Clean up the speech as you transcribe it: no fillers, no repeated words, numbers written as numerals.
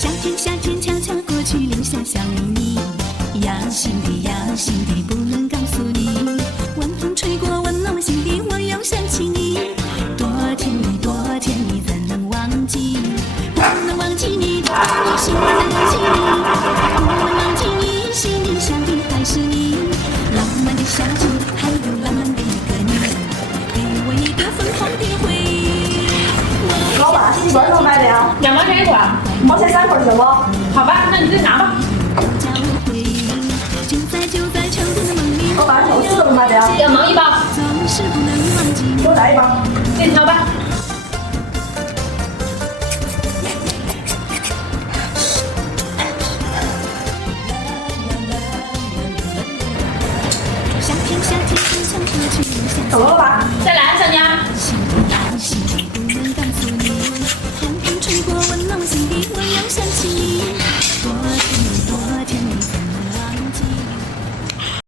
夏天，夏天悄悄过去，留下小秘密。要心底，要心底，不能告诉你。晚风吹过，温暖我心底，我又想起你。多甜蜜，多甜蜜，怎能忘记？不能忘记你，你心里在忘记你。不能忘记你，心里想的还是你。浪漫的夏季，还有浪漫的一个你，给我一个粉红的回忆。老板，鸡冠怎么买的呀2毛钱一块，5毛钱3块行不？好吧，那你自己拿吧。老板，寿司怎么买的呀2毛一包，总是不能忘记。给我来一包。自己挑吧。